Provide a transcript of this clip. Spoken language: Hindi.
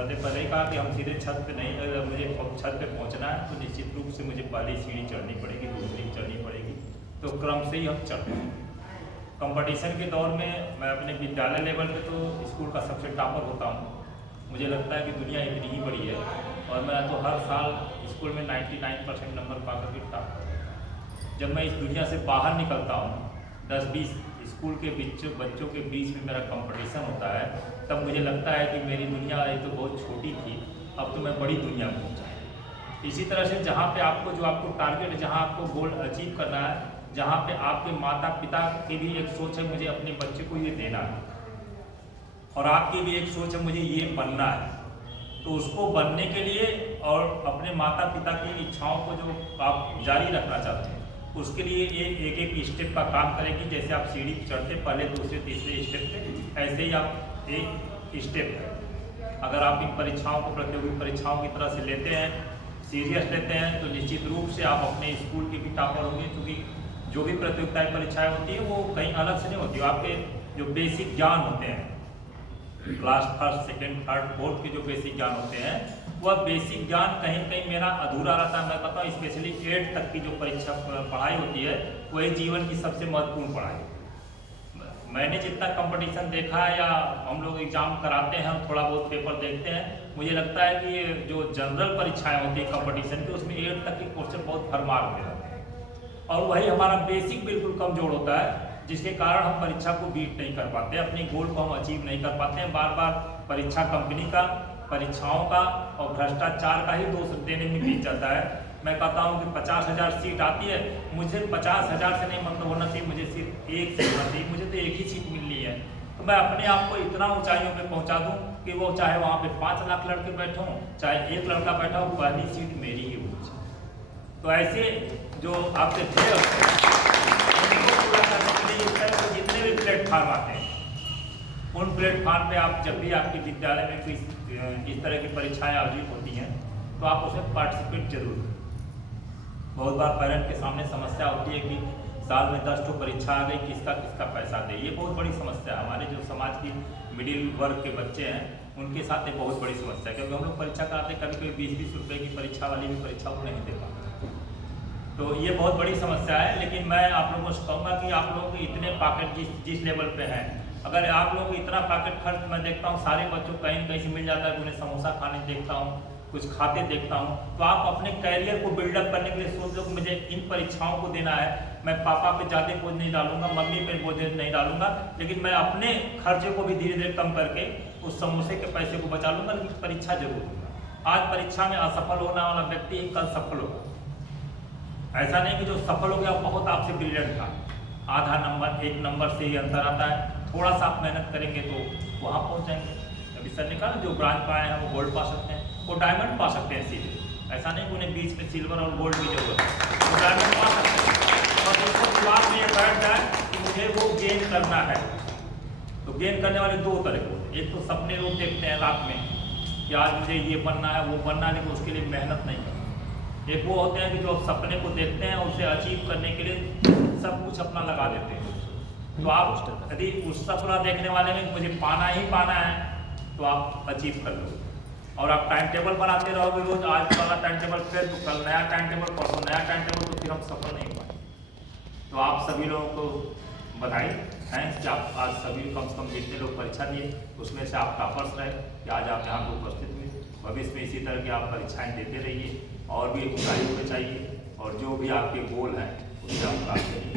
सर ने पहले ही कहा कि हम सीधे छत पे नहीं, अगर मुझे छत पे पहुंचना है तो निश्चित रूप से मुझे पहली सीढ़ी चढ़नी पड़ेगी, दूसरी चढ़नी पड़ेगी, तो क्रम से ही हम चढ़ते हैं। कंपटीशन के दौर में मैं अपने विद्यालय लेवल पे तो स्कूल का सबसे टॉपर होता हूँ। मुझे लगता है कि दुनिया इतनी ही बड़ी है और मैं तो हर साल स्कूल में 99% नंबर पा करके टॉप करता हूँ। जब मैं इस दुनिया से बाहर निकलता हूँ, 10-20 स्कूल के बच्चों के बीच में मेरा कंपटीशन होता है, तब मुझे लगता है कि मेरी दुनिया ये तो बहुत छोटी थी, अब तो मैं बड़ी दुनिया में पहुँचा। इसी तरह से जहाँ पे आपको टारगेट, जहाँ आपको गोल अचीव करना है, जहाँ पे आपके माता पिता की भी एक सोच है मुझे अपने बच्चे को ये देना है, और आपकी भी एक सोच है मुझे ये बनना है, तो उसको बनने के लिए और अपने माता पिता की इच्छाओं को जो आप जारी रखना चाहते हैं, उसके लिए एक एक स्टेप का काम करेगी। जैसे आप सीढ़ी चढ़ते पहले दूसरे तीसरे स्टेप पे, ऐसे ही आप एक स्टेप है। अगर आप इन परीक्षाओं को प्रतियोगी परीक्षाओं की तरह से लेते हैं, सीरियस लेते हैं, तो निश्चित रूप से आप अपने स्कूल के भी टॉपर होंगे, क्योंकि जो भी प्रतियोगिताएं परीक्षाएं होती है वो कहीं अलग से नहीं होती। आपके जो बेसिक ज्ञान होते हैं, class first second third fourth के जो बेसिक ज्ञान होते हैं, वह बेसिक ज्ञान कहीं कहीं मेरा अधूरा रहता है। मैं कहता हूँ स्पेशली 8 तक की जो परीक्षा पढ़ाई होती है वही जीवन की सबसे महत्वपूर्ण पढ़ाई। मैंने जितना कंपटीशन देखा है या हम लोग एग्जाम कराते हैं, हम थोड़ा बहुत पेपर देखते हैं, मुझे लगता है कि ये जो जनरल परीक्षाएं होती है कंपटीशन की, उसमें 8 तक के क्वेश्चन बहुत भरमार होते रहते हैं और वही हमारा बेसिक बिल्कुल कमजोर होता है, जिसके कारण हम परीक्षा को बीट नहीं कर पाते, अपने गोल को हम अचीव नहीं कर पाते हैं। बार बार परीक्षा कंपनी का, परीक्षाओं का और भ्रष्टाचार का ही दोष देने में बीत जाता है। मैं कहता हूं कि 50,000 सीट आती है, मुझे 50,000 से नहीं मतलब होना चाहिए, मुझे सिर्फ एक सीट होना चाहिए, मुझे तो एक ही सीट मिलनी है। तो मैं अपने आप को इतना ऊंचाइयों पे पहुंचा दूं कि वो चाहे वहाँ पे 5 लाख लड़के बैठे हों, चाहे एक लड़का बैठा हो, पहली सीट मेरी ही होनी चाहिए। तो ऐसे जो आपके ध्येय जितने भी प्लेटफॉर्म आते हैं, उन प्लेटफॉर्म पे आप जब भी आपके विद्यालय में कोई इस तरह की परीक्षाएं आयोजित होती हैं, तो आप उसमें पार्टिसिपेट जरूर करें। बहुत बार पेरेंट के सामने समस्या होती है कि साल में 10 परीक्षा आ गई, किसका किसका पैसा दे। ये बहुत बड़ी समस्या है। हमारे जो समाज की मिडिल वर्ग के बच्चे हैं, उनके साथ एक बहुत बड़ी समस्या है, क्योंकि हम लोग परीक्षा कराते कभी कभी 20-20 रुपये की परीक्षा वाली भी परीक्षा को नहीं दे पाते। तो ये बहुत बड़ी समस्या है। लेकिन मैं आप लोगों से कहूँगा कि आप लोगों के इतने पॉकेट जिस लेवल पे हैं, अगर आप लोगों को इतना पॉकेट खर्च मैं देखता हूँ सारे बच्चों को कहीं न कहीं से मिल जाता है, उन्हें समोसा खाने देखता हूँ, कुछ खाते देखता हूँ, तो आप अपने कैरियर को बिल्डअप करने के लिए सोच लो कि मुझे इन परीक्षाओं को देना है। मैं पापा पे ज़्यादा बोझ नहीं डालूंगा, मम्मी पे बोझ नहीं डालूंगा, लेकिन मैं अपने खर्चे को भी धीरे धीरे कम करके उस समोसे के पैसे को बचा लूंगा, लेकिन परीक्षा जरूर दूंगा। आज परीक्षा में असफल होने वाला व्यक्ति ही कल सफल होगा। ऐसा नहीं कि जो सफल हो गया बहुत आपसे ब्रिलियंट था, आधा नंबर 1 नंबर से ही अंतर आता है। थोड़ा सा आप मेहनत करेंगे तो वहाँ पहुँच जाएंगे। अभी सर ने कहा जो ब्रांच पाए हैं वो गोल्ड पा सकते हैं, वो डायमंड पा सकते हैं सीधे। ऐसा नहीं कि उन्हें बीच में सिल्वर और गोल्ड की जरूरत है, वो डायमंड पा सकते हैं। और उसको दिमाग में ये बैठ जाए कि मुझे वो गेन करना है, तो गेन करने वाले 2 तरह के होते हैं। एक तो सपने लोग देखते हैं रात में कि आज मुझे ये बनना है वो बनना है, लेकिन उसके लिए मेहनत नहीं करते। एक वो होते हैं कि जो सपने को देखते हैं, उसे अचीव करने के लिए सब कुछ अपना लगा देते हैं। तो आप यदि उस सपना देखने वाले में मुझे पाना ही पाना है, तो आप अचीव कर लो। और आप टाइम टेबल बनाते रहोगे रोज, आज वाला टाइम टेबल फिर तो कल नया टाइम टेबल, परसों नया टाइम टेबल, तो फिर हम सफल नहीं हो पाएंगे। तो आप सभी लोगों को बधाई है कि आप आज सभी कम से कम जितने लोग परीक्षा दिए उसमें से आप टॉपर्स रहे कि आज आप यहाँ पर उपस्थित हुए। भविष्य में इसी तरह की आप परीक्षाएं देते रहिए और भी ऊंचाई होनी चाहिए, और जो भी आपके गोल हैं उससे आप प्राप्त करिए।